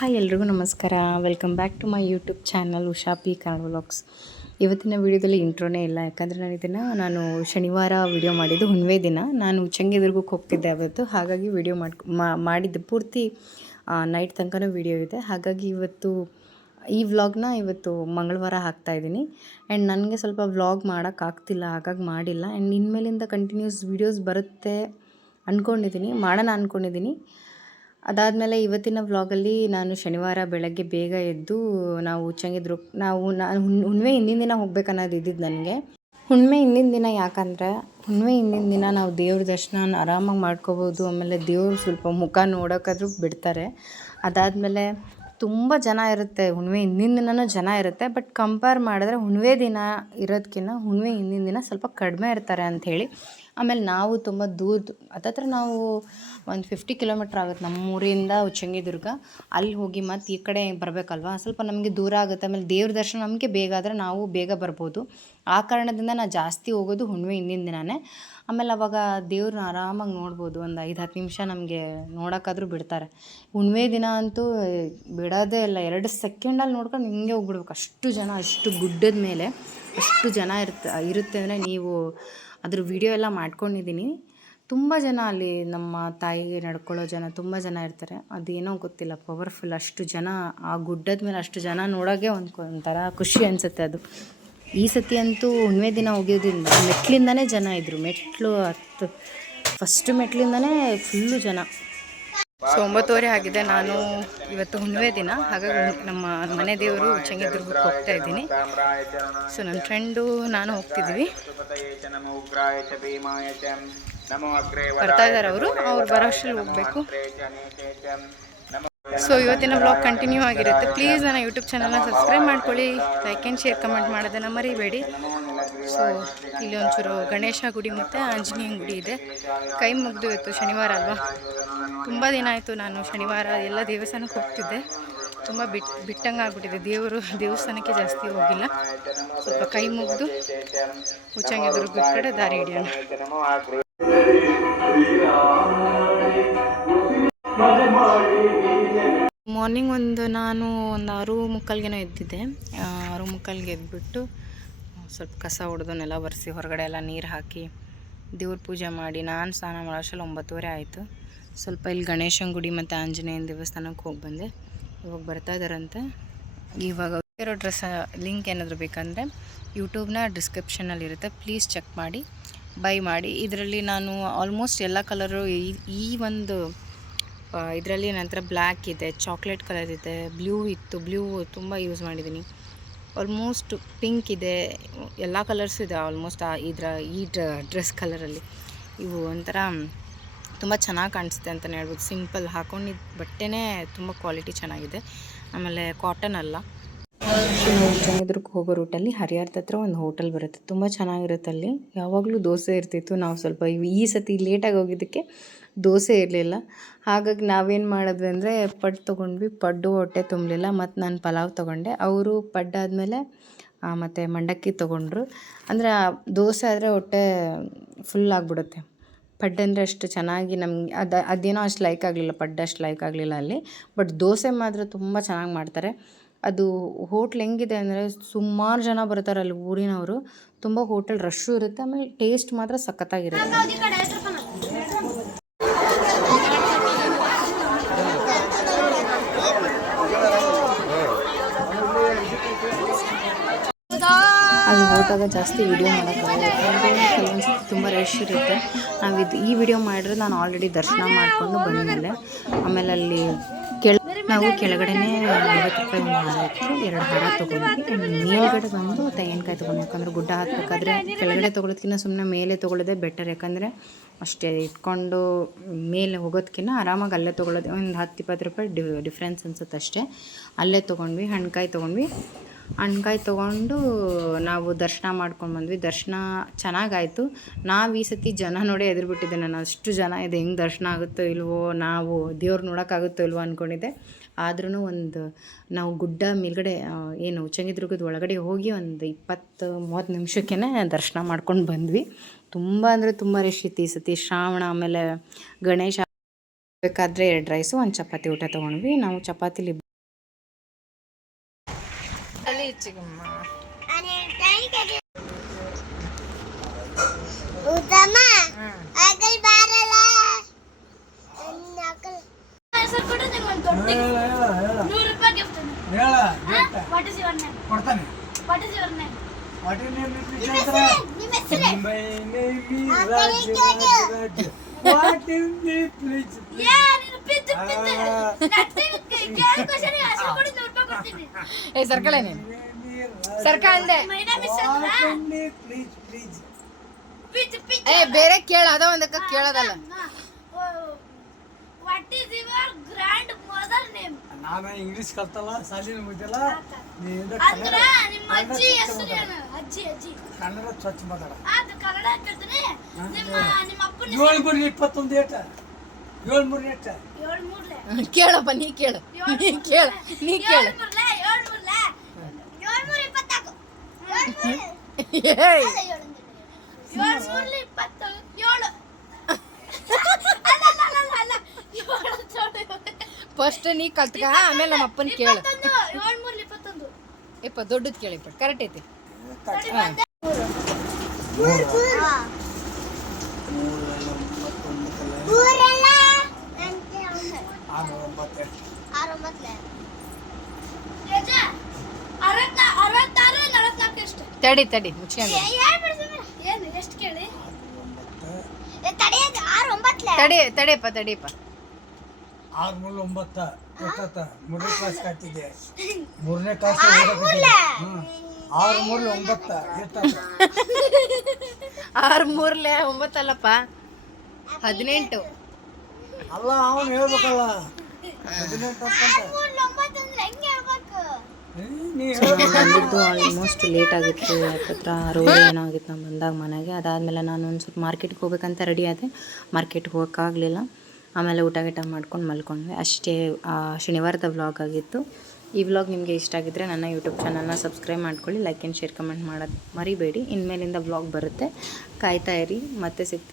Hi ಎಲ್ರಿಗೂ ನಮಸ್ಕಾರ. Welcome back to my YouTube channel Usha P Kannada vlogs. ಇವತ್ತಿನ ವೀಡಿಯೋದಲ್ಲಿ ಇಂಟ್ರೋನೇ ಇಲ್ಲ, ಯಾಕಂದರೆ ನಾನು ಶನಿವಾರ ವೀಡಿಯೋ ಮಾಡಿದ್ದು ಹುಣ್ಣಿಮೆ ದಿನ. ನಾನು ಚಂಗಿದುರ್ಗಕ್ಕೆ ಹೋಗ್ತಿದ್ದೆ ಅವತ್ತು, ಹಾಗಾಗಿ ವೀಡಿಯೋ ಮಾಡಿದ್ದು ಪೂರ್ತಿ ನೈಟ್ ತನಕನೂ ವೀಡಿಯೋ ಇದೆ. ಹಾಗಾಗಿ ಈ ವ್ಲಾಗ್ನ ಇವತ್ತು ಮಂಗಳವಾರ ಹಾಕ್ತಾಯಿದ್ದೀನಿ. ಆ್ಯಂಡ್ ನನಗೆ ಸ್ವಲ್ಪ ವ್ಲಾಗ್ ಮಾಡೋಕ್ಕಾಗ್ತಿಲ್ಲ, ಹಾಗಾಗಿ ಮಾಡಿಲ್ಲ. ಆ್ಯಂಡ್ ಇನ್ಮೇಲಿಂದ ಕಂಟಿನ್ಯೂಸ್ ವೀಡಿಯೋಸ್ ಬರುತ್ತೆ ಮಾಡೋಣ ಅಂದ್ಕೊಂಡಿದ್ದೀನಿ. ಅದಾದಮೇಲೆ ಇವತ್ತಿನ ವ್ಲಾಗಲ್ಲಿ ನಾನು ಶನಿವಾರ ಬೆಳಗ್ಗೆ ಬೇಗ ಎದ್ದು ನಾನು ಹುಣ್ಣಿಮೆ ಹಿಂದಿನ ದಿನ ಹೋಗ್ಬೇಕನ್ನೋದು ಇದ್ದಿದ್ದು ನನಗೆ. ಹುಣ್ಣಿಮೆ ಹಿಂದಿನ ದಿನ ಯಾಕಂದರೆ ಹುಣ್ಣಿಮೆ ಹಿಂದಿನ ದಿನ ನಾವು ದೇವ್ರ ದರ್ಶನ ಆರಾಮಾಗಿ ಮಾಡ್ಕೋಬೋದು. ಆಮೇಲೆ ದೇವ್ರು ಸ್ವಲ್ಪ ಮುಖ ನೋಡೋಕ್ಕಾದ್ರೂ ಬಿಡ್ತಾರೆ. ಅದಾದಮೇಲೆ ತುಂಬ ಜನ ಇರುತ್ತೆ, ಹುಣ್ಣಿಮೆ ಹಿಂದಿನ ದಿನವೂ ಜನ ಇರುತ್ತೆ. ಬಟ್ ಕಂಪೇರ್ ಮಾಡಿದ್ರೆ ಹುಣ್ಣಿಮೆ ದಿನ ಇರೋದಕ್ಕಿಂತ ಹುಣ್ಣಿಮೆ ಹಿಂದಿನ ದಿನ ಸ್ವಲ್ಪ ಕಡಿಮೆ ಇರ್ತಾರೆ ಅಂಥೇಳಿ. ಆಮೇಲೆ ನಾವು ತುಂಬ ಹತ್ತತ್ರ ನಾವು ಒಂದು 50 ಕಿಲೋಮೀಟ್ರ್ ಆಗುತ್ತೆ ನಮ್ಮೂರಿಂದ ಚಂಗಿದುರ್ಗ. ಅಲ್ಲಿ ಹೋಗಿ ಮತ್ತು ಈ ಕಡೆ ಬರಬೇಕಲ್ವ, ಸ್ವಲ್ಪ ನಮಗೆ ದೂರ ಆಗುತ್ತೆ. ಆಮೇಲೆ ದೇವ್ರ ದರ್ಶನ ನಮಗೆ ಬೇಗ ಆದರೆ ನಾವು ಬೇಗ ಬರ್ಬೋದು. ಆ ಕಾರಣದಿಂದ ನಾನು ಜಾಸ್ತಿ ಹೋಗೋದು ಹುಣ್ಣಿಮೆ ಹಿಂದಿನ ದಿನವೇ. ಆಮೇಲೆ ಅವಾಗ ದೇವ್ರನ್ನ ಆರಾಮಾಗಿ ನೋಡ್ಬೋದು. ಒಂದು 5-10 ನಿಮಿಷ ನಮಗೆ ನೋಡೋಕ್ಕಾದ್ರೂ ಬಿಡ್ತಾರೆ. ಹುಣ್ಣಿಮೆ ದಿನ ಅಂತೂ ಬಿಡೋದೇ ಇಲ್ಲ, 2 ಸೆಕೆಂಡಲ್ಲಿ ನೋಡ್ಕೊಂಡು ಹಿಂಗೆ ಹೋಗ್ಬಿಡ್ಬೇಕು. ಅಷ್ಟು ಜನ, ಅಷ್ಟು ಗುಡ್ಡದ ಮೇಲೆ ಅಷ್ಟು ಜನ ಇರುತ್ತೆ ಅಂದರೆ ನೀವು ಅದ್ರ ವಿಡಿಯೋ ಎಲ್ಲ ಮಾಡ್ಕೊಂಡಿದ್ದೀನಿ. ತುಂಬ ಜನ ಅಲ್ಲಿ ನಮ್ಮ ತಾಯಿಗೆ ನಡ್ಕೊಳ್ಳೋ ಜನ ತುಂಬ ಜನ ಇರ್ತಾರೆ. ಅದೇನೋ ಗೊತ್ತಿಲ್ಲ, ಪವರ್ಫುಲ್. ಅಷ್ಟು ಜನ ಆ ಗುಡ್ಡದ ಮೇಲೆ ಅಷ್ಟು ಜನ ನೋಡೋಕ್ಕೆ ಒಂಥರ ಖುಷಿ ಅನಿಸುತ್ತೆ ಅದು. ಈ ಸತಿ ಅಂತೂ ಹುಣ್ಣಿಮೆ ದಿನ ಹೋಗೋದ್ರಿಂದ ಮೆಟ್ಲಿಂದನೇ ಜನ ಇದ್ದರು. ಫಸ್ಟ್ ಮೆಟ್ಲಿಂದನೇ ಫುಲ್ಲು ಜನ. ಸೊ 9:30 ಆಗಿದೆ. ನಾನು ಇವತ್ತು ಹುಣ್ಣಿಮೆ ದಿನ, ಹಾಗಾಗಿ ನಮ್ಮ ಮನೆ ದೇವರು ಚಂಗಿದುರ್ಗಕ್ಕೆ ಹೋಗ್ತಾ ಇದ್ದೀನಿ. ಸೊ ನನ್ನ ಫ್ರೆಂಡು ನಾನು ಹೋಗ್ತಿದ್ದೀವಿ. ಬರ್ತಾ ಇದ್ದಾರೆ ಅವರು ಬರೋ ಅಷ್ಟರಲ್ಲಿ ಹೋಗಬೇಕು. ಸೊ ಇವತ್ತಿನ ವ್ಲಾಗ್ ಕಂಟಿನ್ಯೂ ಆಗಿರುತ್ತೆ. ಪ್ಲೀಸ್ ನನ್ನ ಯೂಟ್ಯೂಬ್ ಚಾನಲ್ನ ಸಬ್ಸ್ಕ್ರೈಬ್ ಮಾಡ್ಕೊಳ್ಳಿ, ಲೈಕ್ ಆ್ಯಂಡ್ ಶೇರ್ ಕಮೆಂಟ್ ಮಾಡೋದನ್ನು ಮರಿಬೇಡಿ. ಸೊ ಇಲ್ಲಿ ಒಂಚೂರು ಗಣೇಶ ಗುಡಿ ಮತ್ತು ಆಂಜನೇಯನ ಗುಡಿ ಇದೆ. ಕೈ ಮುಗಿದು ಇವತ್ತು ಶನಿವಾರ ಅಲ್ವಾ, ತುಂಬ ದಿನ ಆಯಿತು ನಾನು ಶನಿವಾರ ಎಲ್ಲ ದೇವಸ್ಥಾನಕ್ಕೆ ಹೋಗ್ತಿದ್ದೆ. ತುಂಬ ಬಿಟ್ಟಂಗೆ ಆಗ್ಬಿಟ್ಟಿದೆ, ದೇವಸ್ಥಾನಕ್ಕೆ ಜಾಸ್ತಿ ಹೋಗಿಲ್ಲ. ಸ್ವಲ್ಪ ಕೈ ಮುಗಿದು ಚಂಗಿದುರ್ಗದ ಕಡೆ ದಾರಿ ಹಿಡಿಯೋಣ. ಮಾರ್ನಿಂಗ್ ನಾನು ಒಂದು 6:45 ಎದ್ದಿದ್ದೆ. 6:45 ಎದ್ಬಿಟ್ಟು ಸ್ವಲ್ಪ ಕಸ ಹೊಡೆದು ನೆಲ ಒರೆಸಿ ಹೊರಗಡೆ ಎಲ್ಲ ನೀರು ಹಾಕಿ ದೇವ್ರ ಪೂಜೆ ಮಾಡಿ ನಾನು ಸ್ನಾನ ಮಾಡೋ ಅಷ್ಟರಲ್ಲಿ 9:30 ಆಯಿತು. ಸ್ವಲ್ಪ ಇಲ್ಲಿ ಗಣೇಶನ ಗುಡಿ ಮತ್ತು ಆಂಜನೇಯನ ದೇವಸ್ಥಾನಕ್ಕೆ ಹೋಗಿ ಬಂದೆ. ಇವಾಗ ಬರ್ತಾ ಇದ್ದಾರಂತೆ. ಇವಾಗ ಇರೋ ಡ್ರೆಸ್ ಲಿಂಕ್ ಏನಾದರೂ ಬೇಕಂದರೆ ಯೂಟ್ಯೂಬ್ನ ಡಿಸ್ಕ್ರಿಪ್ಷನಲ್ಲಿರುತ್ತೆ, ಪ್ಲೀಸ್ ಚೆಕ್ ಮಾಡಿ ಬೈ ಮಾಡಿ. ಇದರಲ್ಲಿ ನಾನು ಆಲ್ಮೋಸ್ಟ್ ಎಲ್ಲ ಕಲರು ಈ ಒಂದು ಇದರಲ್ಲಿ ನಂತರ ಬ್ಲ್ಯಾಕ್ ಇದೆ, ಚಾಕ್ಲೇಟ್ ಕಲರ್ ಇದೆ, ಬ್ಲೂ ಇತ್ತು, ಬ್ಲೂ ತುಂಬ ಯೂಸ್ ಮಾಡಿದ್ದೀನಿ. ಆಲ್ಮೋಸ್ಟ್ ಪಿಂಕ್ ಇದೆ, ಎಲ್ಲ ಕಲರ್ಸ್ ಇದೆ ಆಲ್ಮೋಸ್ಟ್ ಈ ಡ್ರೆಸ್ ಕಲರಲ್ಲಿ. ಇವು ಒಂಥರ ತುಂಬ ಚೆನ್ನಾಗಿ ಕಾಣಿಸುತ್ತೆ ಅಂತಲೇ ಹೇಳ್ಬೋದು. ಸಿಂಪಲ್ ಹಾಕೊಂಡಿದ್ದು ಬಟ್ಟೆನೇ ತುಂಬ ಕ್ವಾಲಿಟಿ ಚೆನ್ನಾಗಿದೆ. ಆಮೇಲೆ ಕಾಟನ್ ಅಲ್ಲ. ನಾವು ಚಂಗಿದುರ್ಗಕ್ಕೆ ಹೋಗೋ ರೂಟಲ್ಲಿ ಹರಿಹರದ ಹತ್ರ ಒಂದು ಹೋಟೆಲ್ ಬರುತ್ತೆ, ತುಂಬ ಚೆನ್ನಾಗಿರುತ್ತೆ. ಅಲ್ಲಿ ಯಾವಾಗಲೂ ದೋಸೆ ಇರ್ತಿತ್ತು. ನಾವು ಸ್ವಲ್ಪ ಈ ಸತಿ ಲೇಟಾಗಿ ಹೋಗಿದ್ದಕ್ಕೆ ದೋಸೆ ಇರಲಿಲ್ಲ. ಹಾಗಾಗಿ ನಾವೇನು ಮಾಡಿದ್ವಿ ಅಂದರೆ ಪಡ್ಡು ತೊಗೊಂಡ್ವಿ. ಪಡ್ಡು ಹೊಟ್ಟೆ ತುಂಬಲಿಲ್ಲ. ಮತ್ತು ನಾನು ಪಲಾವ್ ತೊಗೊಂಡೆ. ಅವರು ಪಡ್ಡಾದಮೇಲೆ ಮತ್ತು ಮಂಡಕ್ಕಿ ತೊಗೊಂಡ್ರು. ಅಂದರೆ ದೋಸೆ ಆದರೆ ಹೊಟ್ಟೆ ಫುಲ್ ಆಗಿಬಿಡುತ್ತೆ. ಪಡ್ಡು ಅಂದರೆ ಅಷ್ಟು ಚೆನ್ನಾಗಿ ನಮ್ಗೆ ಅದೇನೋ ಅಷ್ಟು ಲೈಕ್ ಆಗಲಿಲ್ಲ, ಪಡ್ಡು ಅಷ್ಟು ಲೈಕ್ ಆಗಲಿಲ್ಲ ಅಲ್ಲಿ. ಬಟ್ ದೋಸೆ ಮಾತ್ರ ತುಂಬ ಚೆನ್ನಾಗಿ ಮಾಡ್ತಾರೆ. ಅದು ಹೋಟ್ಲ್ ಹೆಂಗಿದೆ ಅಂದರೆ ಸುಮಾರು ಜನ ಬರ್ತಾರೆ ಅಲ್ಲಿ, ಊರಿನವರು. ತುಂಬ ಹೋಟೆಲ್ ರಶ್ಶು ಇರುತ್ತೆ. ಆಮೇಲೆ ಟೇಸ್ಟ್ ಮಾತ್ರ ಸಖತ್ತಾಗಿರುತ್ತೆ. ಅಲ್ಲಿ ಹೋದಾಗ ಜಾಸ್ತಿ ವಿಡಿಯೋ ಮಾಡೋಕ್ಕಾಗಲ್ಲ, ಕೆಲವೊಂದು ಸತಿ ತುಂಬ ರಶ್ ಇರುತ್ತೆ. ಈ ವಿಡಿಯೋ ಮಾಡಿದ್ರೆ ನಾನು ಆಲ್ರೆಡಿ ದರ್ಶನ ಮಾಡಿಕೊಂಡು ಬಂದಮೇಲೆ ಆಮೇಲೆ ಅಲ್ಲಿ ನಾವು ಕೆಳಗಡೆನೇ 50 ರೂಪಾಯಿ ಒಂದು ಹಾರ ಇತ್ತು, 2 ಹಾರ ತೊಗೊಂಡ್ವಿ. ಮೇಲ್ಗಡೆ ಬಂದು ತೆಂಗಿನಕಾಯಿ ತೊಗೊಂಡು, ಯಾಕಂದರೆ ಗುಡ್ಡ ಹತ್ತಬೇಕಾದ್ರೆ ಕೆಳಗಡೆ ತೊಗೊಳೋದಕ್ಕಿಂತ ಸುಮ್ಮನೆ ಮೇಲೆ ತೊಗೊಳ್ಳೋದೇ ಬೆಟರ್. ಯಾಕಂದರೆ ಅಷ್ಟೇ ಇಟ್ಕೊಂಡು ಮೇಲೆ ಹೋಗೋದಕ್ಕಿಂತ ಆರಾಮಾಗಿ ಅಲ್ಲೇ ತೊಗೊಳ್ಳೋದು. ಒಂದು 10-20 ರೂಪಾಯಿ ಡಿಫ್ರೆನ್ಸ್ ಅನ್ಸುತ್ತೆ ಅಷ್ಟೇ. ಅಲ್ಲೇ ತೊಗೊಂಡ್ವಿ. ಹಣ್ಕಾಯಿ ತೊಗೊಂಡು ನಾವು ದರ್ಶನ ಮಾಡ್ಕೊಂಡು ಬಂದ್ವಿ. ದರ್ಶನ ಚೆನ್ನಾಗಾಯಿತು. ನಾವು ಈ ಸತಿ ಜನ ನೋಡಿ ಎದುರುಬಿಟ್ಟಿದ್ದೆ. ನಾನು ಅಷ್ಟು ಜನ ಇದೆ, ಹೆಂಗೆ ದರ್ಶನ ಆಗುತ್ತೋ ಇಲ್ವೋ, ನಾವು ದೇವ್ರು ನೋಡೋಕ್ಕಾಗುತ್ತೋ ಇಲ್ವೋ ಅಂದ್ಕೊಂಡಿದ್ದೆ. ಆದ್ರೂ ನಾವು ಗುಡ್ಡ ಮೇಲ್ಗಡೆ ಏನು ಚಂಗಿದುರ್ಗದ ಒಳಗಡೆ ಹೋಗಿ ಒಂದು 20-30 ನಿಮಿಷಕ್ಕೇ ದರ್ಶನ ಮಾಡ್ಕೊಂಡು ಬಂದ್ವಿ. ತುಂಬ ಅಂದರೆ ತುಂಬ ರಶ್ ಇತ್ತು ಈ ಸತಿ. ಶ್ರಾವಣ ಆಮೇಲೆ ಗಣೇಶ ಬೇಕಾದರೆ 2 ರೈಸು 1 ಚಪಾತಿ ಊಟ ತೊಗೊಂಡ್ವಿ. ನಾವು ಚಪಾತಿಲಿ ತಲೆ ಹೆಚ್ಚಿಗಮ್ಮ. ಕೊಡ್ತಾನೆ. What is name? What is the please? ಏ ಸರ್ಕಲ್ ಏನೇನು ಸರ್ಕಲ್ ಅಂದೆ. ಏ ಬೇರೆ ಕೇಳ, ಅದ ಒಂದಕ್ಕ ಕೇಳೋದಲ್ಲ. ನಾನು ಇಂಗ್ಲಿಷ್ ಕಲ್ತಲ್ಲ, ಸಾಲಿನ ಮುಗಿದಲ್ಲ. ಕನ್ನಡ ಸ್ವಚ್ಛ ಮಾತಾಡ. 7 21 ಏಟ 7 ಏಟ ಕೇಳಪ್ಪ, ನೀ ಕೇಳ ನೀ ಕೇಳ. ಫಸ್ಟ್ ನೀ ಕಲ್ತ್ಕ, ಆಮೇಲೆ ನಮ್ಮ ಅಪ್ಪನ ಕೇಳ. ಯಪ್ಪ ದೊಡ್ಡದ್ ಕೇಳಿಪ್ಪ, ಕರೆಕ್ಟ್ ಐತಿ. ತಡಿ ಮುಚ್ಕೊಂಡು ತಡಿಯಪ್ಪ 6 3 9 ಎಷ್ಟತ್ತ? 3ನೇ ಕ್ಲಾಸ್ ಕಟ್ಟಿದ್ದೆ. 3ನೇ ಕ್ಲಾಸ್ 6 3 9 ಎಷ್ಟತ್ತ? 6 3 9 ಅಲ್ಲಪ್ಪ, 18. ಅಲ್ಲ ಅವನು ಹೇಳ್ಬೇಕಲ್ಲ 18 ಬಂದಿದ್ದು ಆಲ್ಮೋಸ್ಟ್ ಲೇಟ್ ಆಗಿತ್ತು. ಯಾಕತ್ರ ರೋಡ್ ಏನಾಗಿತ್ತು ನಾನು ಬಂದಾಗ ಮನೆಗೆ. ಅದಾದಮೇಲೆ ನಾನು ಒಂದು ಸ್ವಲ್ಪ ಮಾರ್ಕೆಟ್ಗೆ ಹೋಗ್ಬೇಕಂತ ರೆಡಿ ಆದೆ. ಮಾರ್ಕೆಟ್ಗೆ ಹೋಗೋಕ್ಕಾಗಲಿಲ್ಲ. ಆಮೇಲೆ ಊಟ ಮಾಡ್ಕೊಂಡು ಮಲ್ಕೊಂಡ್ವಿ ಅಷ್ಟೇ. ಶನಿವಾರದ ವ್ಲಾಗ್ ಆಗಿತ್ತು. ಈ ವ್ಲಾಗ್ ನಿಮಗೆ ಇಷ್ಟ ಆಗಿದ್ದರೆ ನನ್ನ ಯೂಟ್ಯೂಬ್ ಚಾನಲ್ನ ಸಬ್ಸ್ಕ್ರೈಬ್ ಮಾಡ್ಕೊಳ್ಳಿ, ಲೈಕ್ ಆ್ಯಂಡ್ ಶೇರ್ ಕಮೆಂಟ್ ಮಾಡೋದು ಮರಿಬೇಡಿ. ಇನ್ಮೇಲಿಂದ ವ್ಲಾಗ್ ಬರುತ್ತೆ, ಕಾಯ್ತಾ ಇರಿ. ಮತ್ತೆ ಸಿಗ್ತೀನಿ.